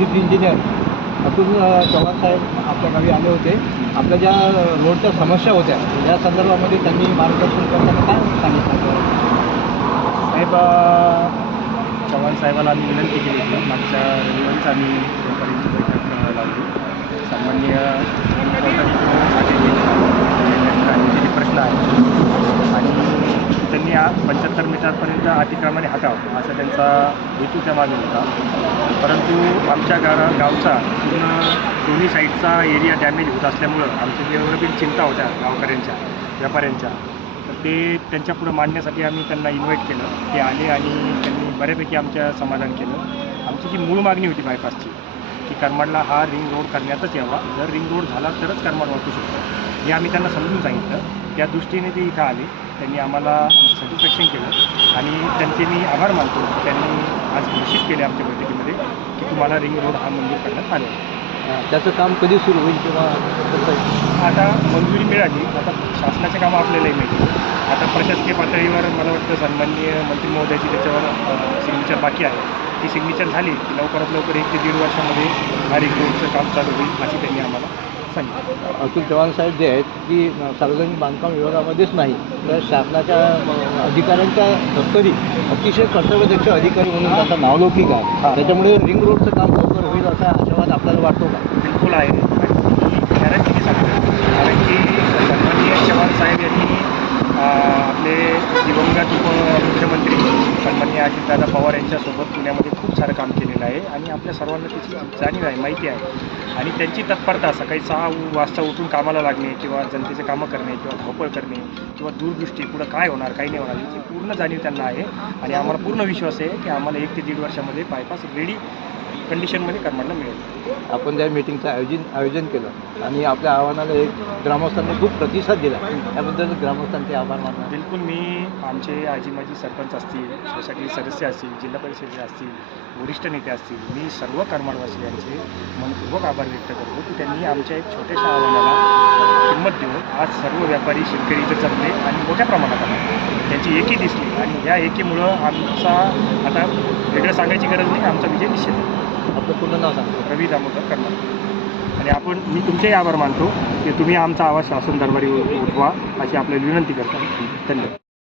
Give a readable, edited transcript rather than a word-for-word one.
Chief engineer Atul Chavan साहेब आपल्या गावी आले होते. आपल्या ज्या रोडच्या समस्या होत्या या संदर्भामध्ये त्यांनी मार्गदर्शन करताना काय सांगितलं? साहेब, चव्हाण साहेबांना आम्ही विनंती केली होती. मागच्या रविवारीच आम्ही व्यापाऱ्यांची बैठक लावली. सामान्य जे प्रश्न आहे आणि त्यांनी 75 मीटरपर्यंत अतिक्रमणे हटावं असा त्यांचा हेतू त्यामागे होता. परंतु आमच्या गावचा पूर्ण दोन्ही साईडचा एरिया डॅमेज होत असल्यामुळं आमच्या जेवढं बी चिंता होत्या गावकऱ्यांच्या व्यापाऱ्यांच्या, तर ते त्यांच्यापुढं मांडण्यासाठी आम्ही त्यांना इन्व्हाइट केलं. ते आले आणि त्यांनी बऱ्यापैकी आमच्या समाधान केलं. आमची जी मूळ मागणी होती बायपासची, की करमाडला हा रिंग रोड करण्यातच यावा. जर रिंग रोड झाला तरच करमाड वाचू शकतो हे आम्ही त्यांना समजून सांगितलं. त्या दृष्टीने ते इथं आले. त्यांनी आम्हाला सॅटिस्फॅक्शन केलं आणि त्यांचे मी आभार मानतो. त्यांनी आज निश्चित केले आमच्या बैठकीमध्ये की तुम्हाला रिंग रोड हा मंजूर करण्यात आला. त्याचं काम कधी सुरू होईल किंवा आता मंजुरी मिळाली. आता शासनाचे कामं आपल्यालाही माहिती. आता प्रशासकीय पातळीवर मला वाटतं सन्माननीय मंत्री महोदयाची त्याच्यावर सिग्नेचर बाकी आहे. ती सिग्नेचर झाली की लवकरात लवकर 1 ते 1.5 वर्षामध्ये हा रिंग रोडचं काम चालू होईल अशी त्यांनी आम्हाला सांगितलं. अतुल चव्हाण साहेब जे आहेत की सार्वजनिक बांधकाम विभागामध्येच नाही तर शासनाच्या अधिकाऱ्यांच्या दफ्तरी अतिशय कर्तव्यदक्ष अधिकारी म्हणून त्यांचा नावलौकिक आहे. त्याच्यामुळे रिंग रोडचं काम लवकर होईल असा आशावाद आपल्याला वाटतो का? बिलकुल आहे. गॅरंटीने सांगतो. कारण की सन्माननीय चव्हाण साहेब यांनी आपले दिवंगत उपमुख्यमंत्री सन्माननीय अजितदादा पवार यांच्यासोबत पुण्यामध्ये खूप सारं काम केलेलं आहे आणि आपल्या सर्वांना त्याची जाणीव आहे, माहिती आहे. आणि त्यांची तत्परता सकाळी 6 वाजता उठून कामाला लागणे किंवा जनतेचे कामं करणे किंवा धावपळ करणे किंवा दूरदृष्टी पुढं काय होणार काही नाही होणार याची पूर्ण जाणीव त्यांना आहे. आणि आम्हाला पूर्ण विश्वास आहे की आम्हाला 1 ते 1.5 वर्षामध्ये बायपास रेडी कंडिशनमध्ये करमाडला मिळेल. आपण त्या मीटिंगचं आयोजन केलं आणि आपल्या आव्हानाला एक ग्रामस्थांनी खूप प्रतिसाद दिला. त्याबद्दल ग्रामस्थांचे आभार मानणार. बिलकुल. मी आमचे माजी सरपंच असतील, सोसायटी सदस्य असतील, जिल्हा परिषदेचे असतील, वरिष्ठ नेते असतील, मी सर्व करमाडवासियांचे मनपूर्वक आभार व्यक्त करतो की त्यांनी आमच्या एक छोट्याशा आव्हानाला किंमत देऊन आज सर्व व्यापारी शेतकरी इथं जमले आणि मोठ्या प्रमाणात आले. त्यांची एकी दिसली आणि या एकीमुळं आमचा आता वेगळं सांगायची गरज नाही, आमचा विजय निश्चित आहे. आपलं पूर्ण नाव सांगतो. रवी दामोदर करमाड. आणि मी तुमचेही आभार मानतो की तुम्ही आमचा आवाज शासन दरबारी उठवा अशी आपल्याला विनंती करतो. धन्यवाद.